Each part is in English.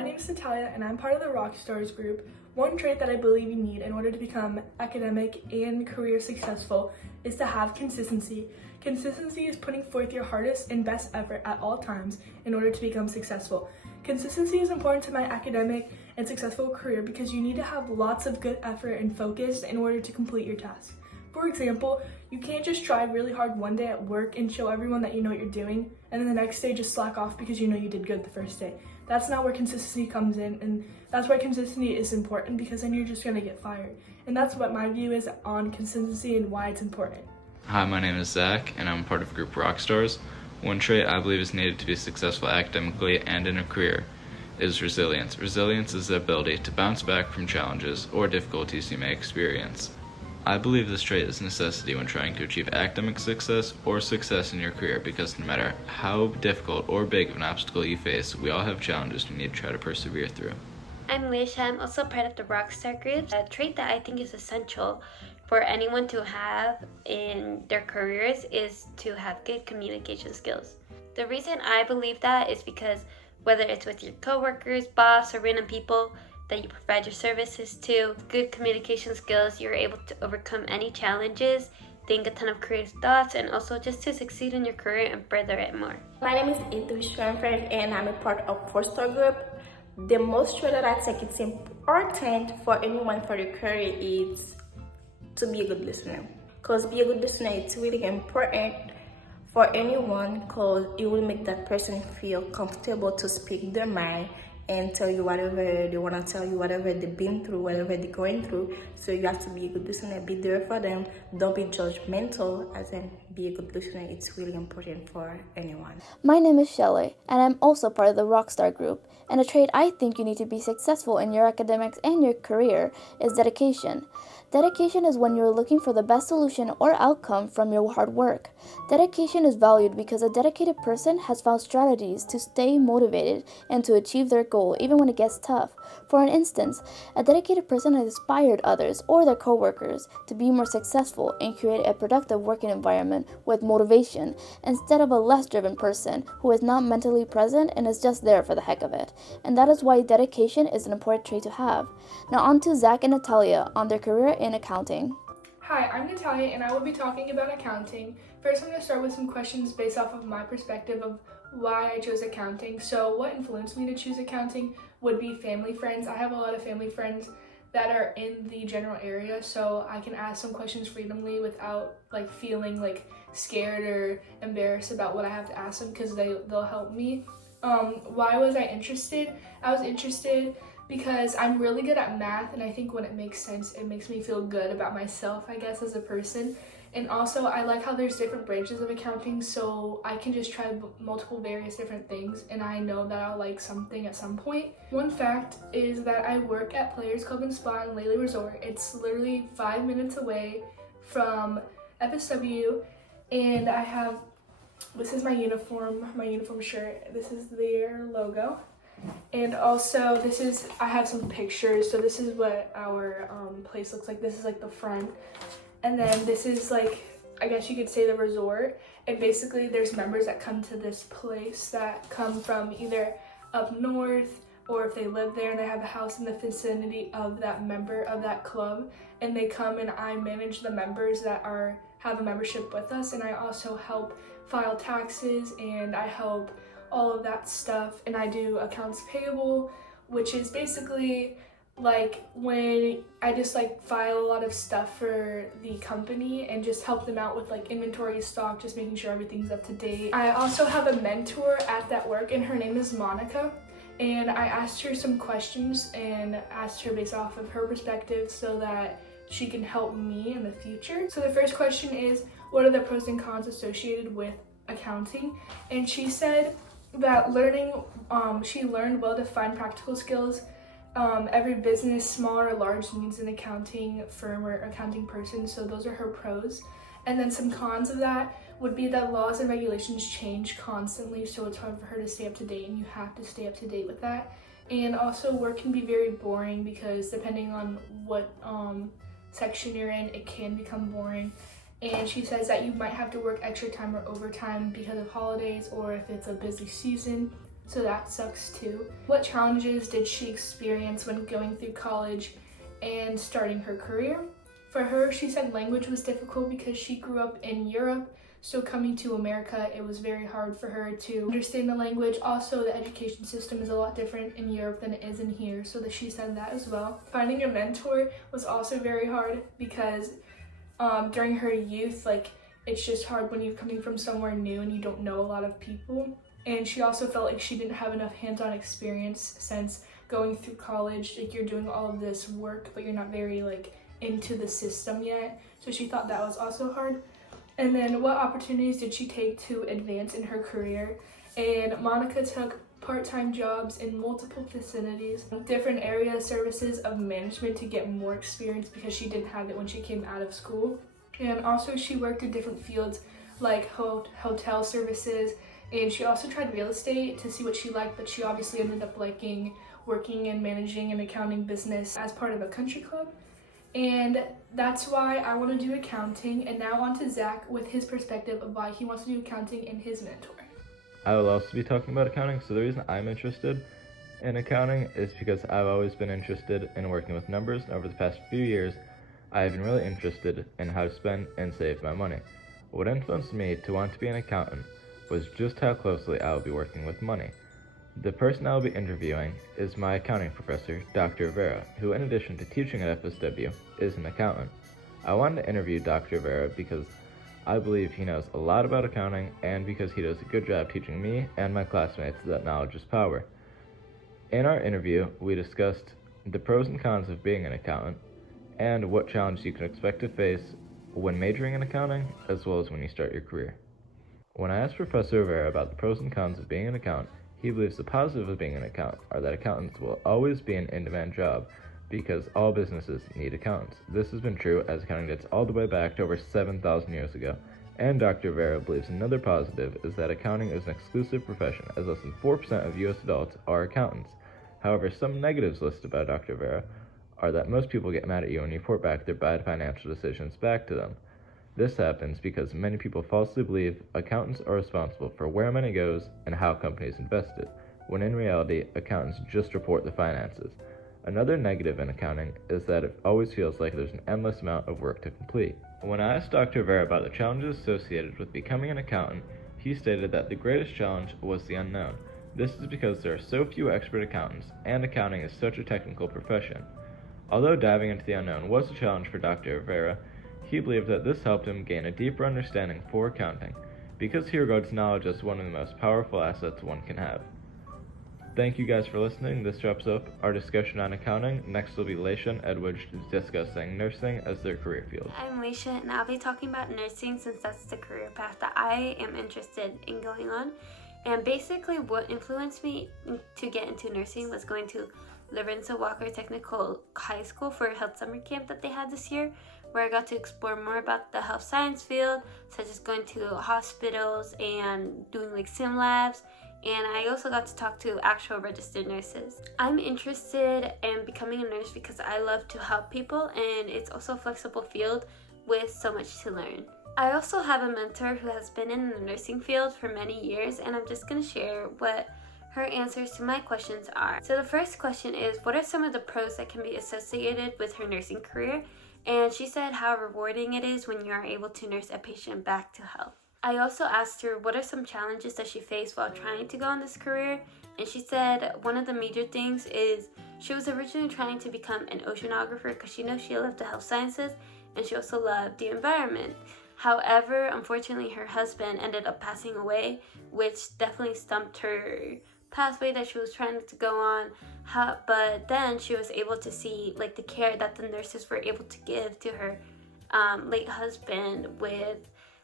my name is Natalia and I'm part of the Rockstars group. One trait that I believe you need in order to become academic and career successful is to have consistency. Consistency is putting forth your hardest and best effort at all times in order to become successful. Consistency is important to my academic and successful career because you need to have lots of good effort and focus in order to complete your task. For example, you can't just try really hard one day at work and show everyone that you know what you're doing, and then the next day just slack off because you know you did good the first day. That's not where consistency comes in, and that's why consistency is important, because then you're just gonna get fired. And that's what my view is on consistency and why it's important. Hi, my name is Zach, and I'm part of group Rockstars. One trait I believe is needed to be successful academically and in a career is resilience. Resilience is the ability to bounce back from challenges or difficulties you may experience. I believe this trait is a necessity when trying to achieve academic success or success in your career, because no matter how difficult or big of an obstacle you face, we all have challenges we need to try to persevere through. I'm Leisha. I'm also part of the Rockstar group. A trait that I think is essential for anyone to have in their careers is to have good communication skills. The reason I believe that is because whether it's with your coworkers, boss, or random people that you provide your services to, good communication skills, you're able to overcome any challenges, think a ton of creative thoughts, and also just to succeed in your career and further it more. My name is Ethan Schoenfeld and I'm a part of Four-Star Group. The most trait that I think it's important for anyone for their career is to be a good listener. Because be a good listener, it's really important for anyone, because it will make that person feel comfortable to speak their mind and tell you whatever they want to tell you, whatever they've been through, whatever they're going through. So you have to be a good listener, be there for them. Don't be judgmental, as in be a good listener. It's really important for anyone. My name is Shelley, and I'm also part of the Rockstar group. And a trait I think you need to be successful in your academics and your career is dedication. Dedication is when you're looking for the best solution or outcome from your hard work. Dedication is valued because a dedicated person has found strategies to stay motivated and to achieve their goal even when it gets tough. For an instance, a dedicated person has inspired others or their coworkers to be more successful and create a productive working environment with motivation, instead of a less driven person who is not mentally present and is just there for the heck of it. And that is why dedication is an important trait to have. Now on to Zach and Natalia on their career in accounting. Hi, I'm Natalia and I will be talking about accounting. First, I'm going to start with some questions based off of my perspective of why I chose accounting. So what influenced me to choose accounting would be family friends. I have a lot of family friends that are in the general area, so I can ask some questions freely without feeling scared or embarrassed about what I have to ask them, because they'll help me. Why was I interested? I was interested because I'm really good at math, and I think when it makes sense, it makes me feel good about myself, I guess, as a person. And also, I like how there's different branches of accounting, so I can just try multiple various different things, and I know that I'll like something at some point. One fact is that I work at Players Club and Spa in Lely Resort. It's literally 5 minutes away from FSW, and this is my uniform shirt. This is their logo. And also I have some pictures. So this is what our place looks like. This is the front. And then this is I guess you could say the resort. And basically there's members that come to this place that come from either up north, or if they live there and they have a house in the vicinity of that member of that club. And they come, and I manage the members that have a membership with us. And I also help file taxes, and I help all of that stuff, and I do accounts payable, which is basically when I just file a lot of stuff for the company and just help them out with inventory, stock, just making sure everything's up to date. I also have a mentor at that work, and her name is Monica, and I asked her some questions and asked her based off of her perspective so that she can help me in the future. So the first question is, what are the pros and cons associated with accounting? And she said that she learned well-defined practical skills. Every business, small or large, needs an accounting firm or accounting person, so those are her pros. And then some cons of that would be that laws and regulations change constantly, so it's hard for her to stay up to date, and you have to stay up to date with that. And also, work can be very boring, because depending on what section you're in, it can become boring. And she says that you might have to work extra time or overtime because of holidays, or if it's a busy season. so that sucks too. What challenges did she experience when going through college and starting her career? For her, she said language was difficult because she grew up in Europe, so coming to America, it was very hard for her to understand the language. Also, the education system is a lot different in Europe than it is in here, so that she said that as well. Finding a mentor was also very hard because during her youth, it's just hard when you're coming from somewhere new and you don't know a lot of people. And she also felt like she didn't have enough hands-on experience since going through college, you're doing all of this work, but you're not very into the system yet. So she thought that was also hard. And then what opportunities did she take to advance in her career? And Monica took part-time jobs in multiple facilities, different area services of management to get more experience because she didn't have it when she came out of school. And also she worked in different fields like hotel services, and she also tried real estate to see what she liked, but she obviously ended up liking working and managing an accounting business as part of a country club. And that's why I want to do accounting. And now on to Zach with his perspective of why he wants to do accounting and his mentor. I will also be talking about accounting, so the reason I'm interested in accounting is because I've always been interested in working with numbers, and over the past few years, I have been really interested in how to spend and save my money. What influenced me to want to be an accountant was just how closely I will be working with money. The person I will be interviewing is my accounting professor, Dr. Rivera, who in addition to teaching at FSW, is an accountant. I wanted to interview Dr. Rivera because I believe he knows a lot about accounting and because he does a good job teaching me and my classmates that knowledge is power. In our interview, we discussed the pros and cons of being an accountant and what challenges you can expect to face when majoring in accounting as well as when you start your career. When I asked Professor Rivera about the pros and cons of being an accountant, he believes the positive of being an accountant are that accountants will always be an in-demand job because all businesses need accountants. This has been true as accounting dates all the way back to over 7,000 years ago. And Dr. Rivera believes another positive is that accounting is an exclusive profession, as less than 4% of U.S. adults are accountants. However, some negatives listed by Dr. Rivera are that most people get mad at you when you report back their bad financial decisions back to them. This happens because many people falsely believe accountants are responsible for where money goes and how companies invest it, when in reality, accountants just report the finances. Another negative in accounting is that it always feels like there's an endless amount of work to complete. When I asked Dr. Rivera about the challenges associated with becoming an accountant, he stated that the greatest challenge was the unknown. This is because there are so few expert accountants, and accounting is such a technical profession. Although diving into the unknown was a challenge for Dr. Rivera, he believed that this helped him gain a deeper understanding for accounting, because he regards knowledge as one of the most powerful assets one can have. Thank you guys for listening. This wraps up our discussion on accounting. Next will be Leisha and Edwidge discussing nursing as their career field. I'm Leisha, and I'll be talking about nursing since that's the career path that I am interested in going on. And basically what influenced me to get into nursing was going to Lorenzo Walker Technical High School for a health summer camp that they had this year, where I got to explore more about the health science field, such as going to hospitals and doing sim labs, and I also got to talk to actual registered nurses. I'm interested in becoming a nurse because I love to help people, and it's also a flexible field with so much to learn. I also have a mentor who has been in the nursing field for many years, and I'm just going to share what her answers to my questions are. So the first question is, what are some of the pros that can be associated with her nursing career? And she said how rewarding it is when you are able to nurse a patient back to health. I also asked her what are some challenges that she faced while trying to go on this career, and she said one of the major things is she was originally trying to become an oceanographer because she knows she loved the health sciences and she also loved the environment. However, unfortunately her husband ended up passing away, which definitely stumped her pathway that she was trying to go on. But then she was able to see the care that the nurses were able to give to her late husband, with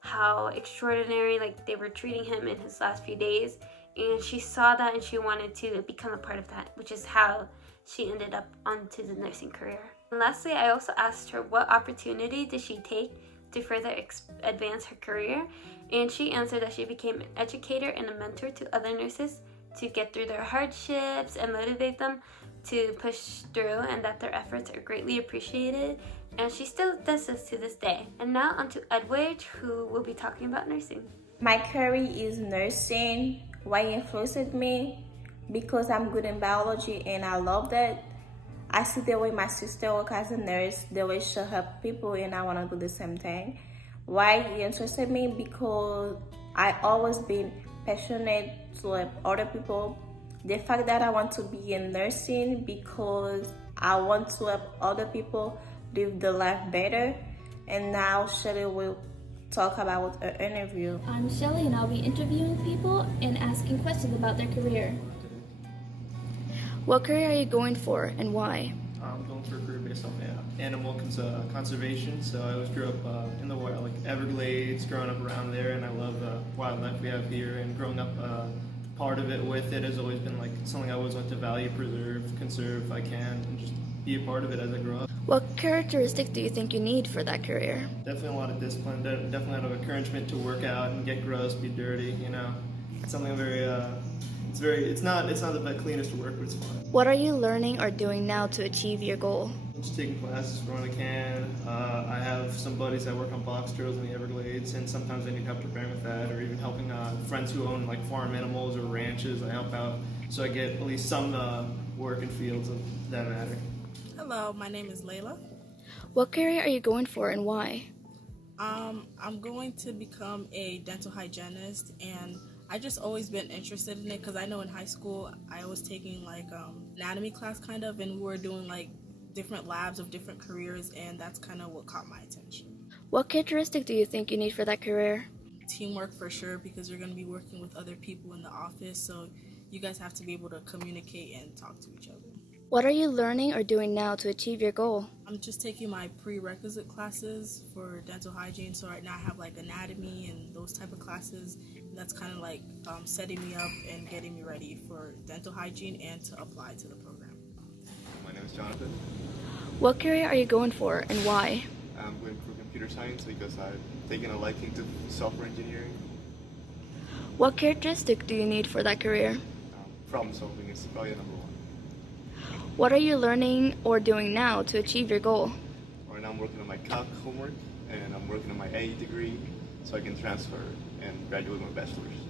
how extraordinary they were treating him in his last few days, and she saw that and she wanted to become a part of that, which is how she ended up onto the nursing career. And lastly, I also asked her what opportunity did she take to further advance her career, and she answered that she became an educator and a mentor to other nurses to get through their hardships and motivate them to push through, and that their efforts are greatly appreciated, and she still does this to this day. And now on to Edwidge, who will be talking about nursing. My career is nursing. Why it influenced me? because I'm good in biology and I love that. I see the way my sister works as a nurse, the way she helps people, and I want to do the same thing. Why it interested me? Because I always been passionate to help other people. The fact that I want to be in nursing because I want to help other people live their life better. And now Shelly will talk about her interview. I'm Shelly and I'll be interviewing people and asking questions about their career. What career are you going for and why? I'm going for a career based on animal conservation. So I always grew up in the wild, like Everglades, growing up around there, and I love the wildlife we have here. And growing up, part of it with it has always been like something I always want to value, preserve, conserve if I can, and just be a part of it as I grow up. What characteristics do you think you need for that career? Definitely a lot of discipline, definitely a lot of encouragement to work out and get gross, be dirty, you know. It's something it's not the cleanest work, but it's fun. What are you learning or doing now to achieve your goal? I'm just taking classes for when I can. I have some buddies that work on box turtles in the Everglades, and sometimes I need help preparing with that, or even helping friends who own like farm animals or ranches. I help out, so I get at least some work in fields of that matter. Hello, my name is Layla. What career are you going for and why? I'm going to become a dental hygienist, and I just always been interested in it because I know in high school I was taking like anatomy class kind of, and we were doing like different labs of different careers, and that's kind of what caught my attention. What characteristic do you think you need for that career? Teamwork for sure, because you're going to be working with other people in the office, so you guys have to be able to communicate and talk to each other. What are you learning or doing now to achieve your goal? I'm just taking my prerequisite classes for dental hygiene, so right now I have like anatomy and those type of classes. And that's kind of like setting me up and getting me ready for dental hygiene and to apply to the program. My name is Jonathan. What career are you going for and why? I'm going for computer science because I've taken a liking to software engineering. What characteristic do you need for that career? Problem solving is probably number one. What are you learning or doing now to achieve your goal? Right now I'm working on my calc homework and I'm working on my A degree so I can transfer and graduate with my bachelor's.